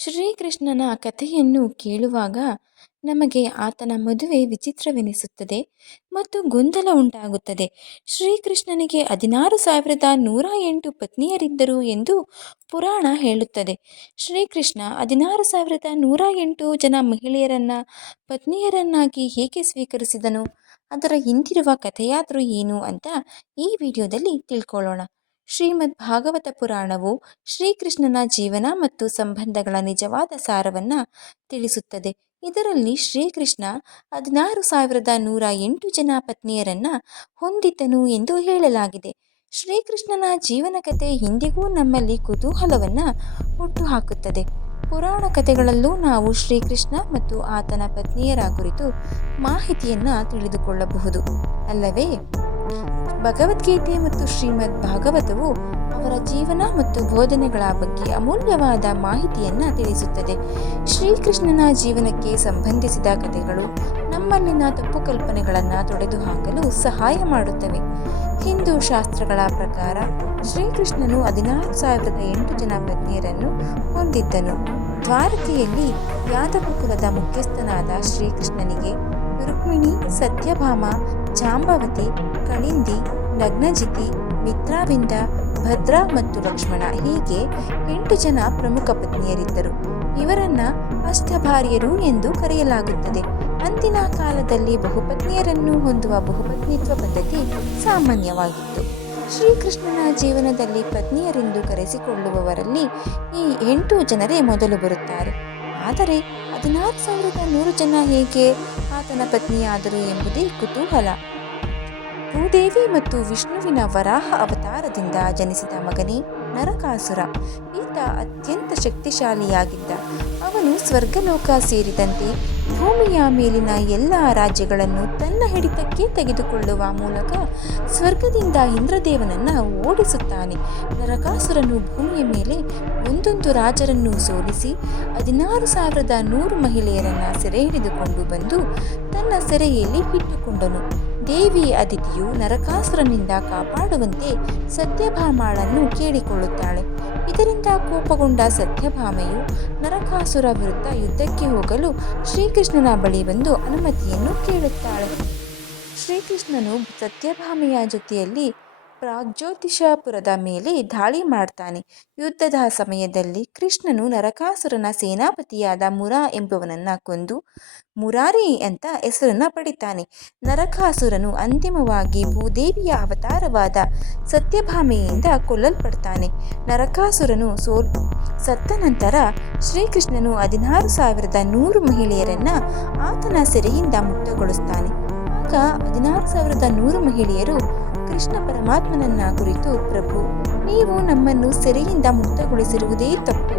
ಶ್ರೀಕೃಷ್ಣನ ಕಥೆಯನ್ನು ಕೇಳುವಾಗ ನಮಗೆ ಆತನ ಮದುವೆ ವಿಚಿತ್ರವೆನಿಸುತ್ತದೆ ಮತ್ತು ಗೊಂದಲ ಉಂಟಾಗುತ್ತದೆ. ಶ್ರೀಕೃಷ್ಣನಿಗೆ ಹದಿನಾರು ಸಾವಿರದ ನೂರ ಎಂಟು ಪತ್ನಿಯರಿದ್ದರು ಎಂದು ಪುರಾಣ ಹೇಳುತ್ತದೆ. ಶ್ರೀಕೃಷ್ಣ ಹದಿನಾರು ಸಾವಿರದ ನೂರ ಎಂಟು ಜನ ಮಹಿಳೆಯರನ್ನು, ಪತ್ನಿಯರನ್ನಾಗಿ ಹೇಗೆ ಸ್ವೀಕರಿಸಿದನು, ಅದರ ಹಿಂದಿರುವ ಕಥೆಯಾದರೂ ಏನು ಅಂತ ಈ ವಿಡಿಯೋದಲ್ಲಿ ತಿಳ್ಕೊಳ್ಳೋಣ. ಶ್ರೀಮದ್ ಭಾಗವತ ಪುರಾಣವು ಶ್ರೀಕೃಷ್ಣನ ಜೀವನ ಮತ್ತು ಸಂಬಂಧಗಳ ನಿಜವಾದ ಸಾರವನ್ನು ತಿಳಿಸುತ್ತದೆ. ಇದರಲ್ಲಿ ಶ್ರೀಕೃಷ್ಣ ಹದಿನಾರು ಸಾವಿರದ ನೂರ ಎಂಟು ಜನ ಪತ್ನಿಯರನ್ನು ಹೊಂದಿದ್ದನು ಎಂದು ಹೇಳಲಾಗಿದೆ. ಶ್ರೀಕೃಷ್ಣನ ಜೀವನ ಕಥೆ ಇಂದಿಗೂ ನಮ್ಮಲ್ಲಿ ಕುತೂಹಲವನ್ನು ಹುಟ್ಟುಹಾಕುತ್ತದೆ. ಪುರಾಣ ಕಥೆಗಳಲ್ಲೂ ನಾವು ಶ್ರೀಕೃಷ್ಣ ಮತ್ತು ಆತನ ಪತ್ನಿಯರ ಕುರಿತು ಮಾಹಿತಿಯನ್ನು ತಿಳಿದುಕೊಳ್ಳಬಹುದು. ಅಲ್ಲವೇ? ಭಗವದ್ಗೀತೆ ಮತ್ತು ಶ್ರೀಮದ್ ಭಾಗವತವು ಅವರ ಜೀವನ ಮತ್ತು ಬೋಧನೆಗಳ ಬಗ್ಗೆ ಅಮೂಲ್ಯವಾದ ಮಾಹಿತಿಯನ್ನು ತಿಳಿಸುತ್ತದೆ. ಶ್ರೀಕೃಷ್ಣನ ಜೀವನಕ್ಕೆ ಸಂಬಂಧಿಸಿದ ಕಥೆಗಳು ನಮ್ಮಲ್ಲಿನ ತಪ್ಪು ಕಲ್ಪನೆಗಳನ್ನು ತೊಡೆದುಹಾಕಲು ಸಹಾಯ ಮಾಡುತ್ತವೆ. ಹಿಂದೂ ಶಾಸ್ತ್ರಗಳ ಪ್ರಕಾರ ಶ್ರೀಕೃಷ್ಣನು ಹದಿನಾರು ಸಾವಿರದ ಎಂಟು ಜನ ಪತ್ನಿಯರನ್ನು ಹೊಂದಿದ್ದನು. ದ್ವಾರಕೆಯಲ್ಲಿ ಯಾದವ ಕುಲದ ಮುಖ್ಯಸ್ಥನಾದ ಶ್ರೀಕೃಷ್ಣನಿಗೆ ರುಕ್ಮಿಣಿ, ಸತ್ಯಭಾಮ, ಜಾಂಬವತಿ ಕಳಿಂದಿ ನಗ್ನಜಿತಿ, ಮಿತ್ರಾವಿಂದ, ಭದ್ರಾ ಮತ್ತು ಲಕ್ಷ್ಮಣ ಹೀಗೆ ಎಂಟು ಜನ ಪ್ರಮುಖ ಪತ್ನಿಯರಿದ್ದರು. ಇವರನ್ನ ಅಷ್ಟಭಾರ್ಯರು ಎಂದು ಕರೆಯಲಾಗುತ್ತದೆ. ಅಂದಿನ ಕಾಲದಲ್ಲಿ ಬಹುಪತ್ನಿಯರನ್ನು ಹೊಂದುವ ಬಹುಪತ್ನಿತ್ವ ಪದ್ಧತಿ ಸಾಮಾನ್ಯವಾಗಿತ್ತು. ಶ್ರೀಕೃಷ್ಣನ ಜೀವನದಲ್ಲಿ ಪತ್ನಿಯರೆಂದು ಕರೆಸಿಕೊಳ್ಳುವವರಲ್ಲಿ ಈ ಎಂಟು ಜನರೇ ಮೊದಲು ಬರುತ್ತಾರೆ. ಆದರೆ ಹದಿನಾರು ಸಾವಿರದ ನೂರು ಜನ ಹೇಗೆ ಆತನ ಪತ್ನಿಯಾದರು ಎಂಬುದೇ ಕುತೂಹಲ. ಭೂದೇವಿ ಮತ್ತು ವಿಷ್ಣುವಿನ ವರಾಹ ಅವತಾರದಿಂದ ಜನಿಸಿದ ಮಗನೇ. ನರಕಾಸುರ. ಈತ ಅತ್ಯಂತ ಶಕ್ತಿಶಾಲಿಯಾಗಿದ್ದ. ಅವನು ಸ್ವರ್ಗಲೋಕ ಸೇರಿದಂತೆ ಭೂಮಿಯ ಮೇಲಿನ ಎಲ್ಲ ರಾಜ್ಯಗಳನ್ನು ತನ್ನ ಹಿಡಿತಕ್ಕೆ ತೆಗೆದುಕೊಳ್ಳುವ ಮೂಲಕ ಸ್ವರ್ಗದಿಂದ ಇಂದ್ರದೇವನನ್ನು ಓಡಿಸುತ್ತಾನೆ. ನರಕಾಸುರನು ಭೂಮಿಯ ಮೇಲೆ ಒಂದೊಂದು ರಾಜರನ್ನು ಸೋಲಿಸಿ ಹದಿನಾರು ಸಾವಿರದ ನೂರು ಮಹಿಳೆಯರನ್ನು ಸೆರೆ ಹಿಡಿದುಕೊಂಡು ಬಂದು ತನ್ನ ಸೆರೆಯಲ್ಲಿ ಇಟ್ಟುಕೊಂಡನು. ದೇವಿ ಅದಿತಿಯು ನರಕಾಸುರನಿಂದ ಕಾಪಾಡುವಂತೆ ಸತ್ಯಭಾಮಾಳನ್ನು ಕೇಳಿಕೊಳ್ಳುತ್ತಾಳೆ. ಇದರಿಂದ ಕೋಪಗೊಂಡ ಸತ್ಯಭಾಮೆಯು ನರಕಾಸುರ ವಿರುದ್ಧ ಯುದ್ಧಕ್ಕೆ ಹೋಗಲು ಶ್ರೀಕೃಷ್ಣನ ಬಳಿ ಬಂದು ಅನುಮತಿಯನ್ನು ಕೇಳುತ್ತಾಳೆ. ಶ್ರೀಕೃಷ್ಣನು ಸತ್ಯಭಾಮೆಯ ಜೊತೆಯಲ್ಲಿ ಪ್ರಾಗ್ಜ್ಯೋತಿಷಾಪುರದ ಮೇಲೆ ದಾಳಿ ಮಾಡ್ತಾನೆ. ಯುದ್ಧದ ಸಮಯದಲ್ಲಿ ಕೃಷ್ಣನು ನರಕಾಸುರನ ಸೇನಾಪತಿಯಾದ ಮುರಾ ಎಂಬುವನನ್ನ ಕೊಂದು ಮುರಾರಿ ಅಂತ ಹೆಸರನ್ನ ಪಡಿತಾನೆ. ನರಕಾಸುರನು ಅಂತಿಮವಾಗಿ ಭೂದೇವಿಯ ಅವತಾರವಾದ ಸತ್ಯಭಾಮೆಯಿಂದ ಕೊಲ್ಲಲ್ಪಡ್ತಾನೆ. ನರಕಾಸುರನು ಸೋಲ್ ಸತ್ತ ನಂತರ ಶ್ರೀಕೃಷ್ಣನು ಹದಿನಾರು ಸಾವಿರದ ನೂರು ಮಹಿಳೆಯರನ್ನ ಆತನ ಸೆರೆಯಿಂದ ಮುಕ್ತಗೊಳಿಸ್ತಾನೆ. ಆಗ ಹದಿನಾರು ಸಾವಿರದ ನೂರು ಮಹಿಳೆಯರು ಕೃಷ್ಣ ಪರಮಾತ್ಮನನ್ನ ಕುರಿತು, ಪ್ರಭು, ನೀವು ನಮ್ಮನ್ನು ಸೆರೆಯಿಂದ ಮುಕ್ತಗೊಳಿಸಿರುವುದೇ ತಪ್ಪು.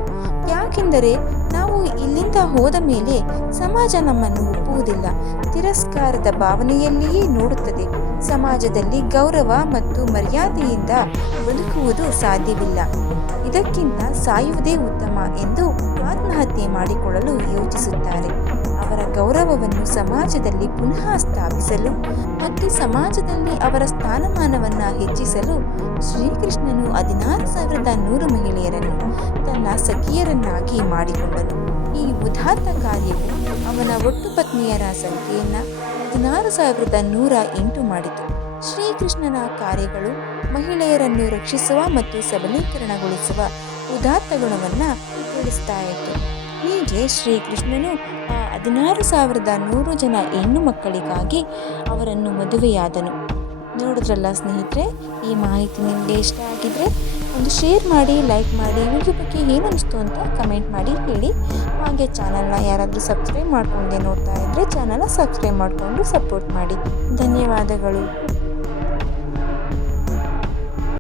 ಯಾಕೆಂದರೆ ನಾವು ಇಲ್ಲಿಂದ ಹೋದ ಮೇಲೆ ಸಮಾಜ ನಮ್ಮನ್ನು ಒಪ್ಪುವುದಿಲ್ಲ. ತಿರಸ್ಕಾರದ ಭಾವನೆಯಲ್ಲಿಯೇ ನೋಡುತ್ತದೆ. ಸಮಾಜದಲ್ಲಿ ಗೌರವ ಮತ್ತು ಮರ್ಯಾದೆಯಿಂದ ಬದುಕುವುದು ಸಾಧ್ಯವಿಲ್ಲ. ಇದಕ್ಕಿಂತ ಸಾಯುವುದೇ ಉತ್ತಮ ಎಂದು ಆತ್ಮಹತ್ಯೆ ಮಾಡಿಕೊಳ್ಳಲು ಯೋಚಿಸುತ್ತಾರೆ. ಅವರ ಗೌರವವನ್ನು ಸಮಾಜದಲ್ಲಿ ಪುನಃ ಸ್ಥಾಪಿಸಲು ಮತ್ತು ಸಮಾಜದಲ್ಲಿ ಅವರ ಸ್ಥಾನಮಾನವನ್ನು ಹೆಚ್ಚಿಸಲು ಶ್ರೀಕೃಷ್ಣನು ಹದಿನಾರು ಸಾವಿರದ ನೂರು ಮಹಿಳೆಯರನ್ನು ತನ್ನ ಸಖಿಯರನ್ನಾಗಿ ಮಾಡಿಕೊಂಡನು. ಈ ಉದಾತ್ತ ಕಾರ್ಯವು ಅವನ ಒಟ್ಟು ಪತ್ನಿಯರ ಸಂಖ್ಯೆಯನ್ನು ಹದಿನಾರು ಸಾವಿರದ ನೂರ ಎಂಟು ಮಾಡಿತು. ಶ್ರೀಕೃಷ್ಣನ ಕಾರ್ಯಗಳು ಮಹಿಳೆಯರನ್ನು ರಕ್ಷಿಸುವ ಮತ್ತು ಸಬಲೀಕರಣಗೊಳಿಸುವ ಉದಾತ್ತ ಗುಣವನ್ನು ತಿಳಿಸ್ತಾ ಇತ್ತು. ಹೀಗೆ ಶ್ರೀಕೃಷ್ಣನು, ಆ ಹದಿನಾರು ಸಾವಿರದ ನೂರು ಜನ ಹೆಣ್ಣು ಮಕ್ಕಳಿಗಾಗಿ ಅವರನ್ನು ಮದುವೆಯಾದನು. ನೋಡಿದ್ರಲ್ಲ ಸ್ನೇಹಿತರೆ, ಈ ಮಾಹಿತಿ ನಿಮಗೆ ಇಷ್ಟ ಆಗಿದ್ದರೆ ಒಂದು ಶೇರ್ ಮಾಡಿ, ಲೈಕ್ ಮಾಡಿ, ವಿಡಿಯೋ ಬಗ್ಗೆ ಏನು ಅನಿಸ್ತು ಅಂತ ಕಮೆಂಟ್ ಮಾಡಿ ಹೇಳಿ. ಹಾಗೆ ಚಾನಲ್ನ ಯಾರಾದರೂ ಸಬ್ಸ್ಕ್ರೈಬ್ ಮಾಡ್ಕೊಂಡೆ ನೋಡ್ತಾ ಇದ್ದರೆ ಚಾನಲ್ನ ಸಬ್ಸ್ಕ್ರೈಬ್ ಮಾಡಿಕೊಂಡು ಸಪೋರ್ಟ್ ಮಾಡಿ. ಧನ್ಯವಾದಗಳು.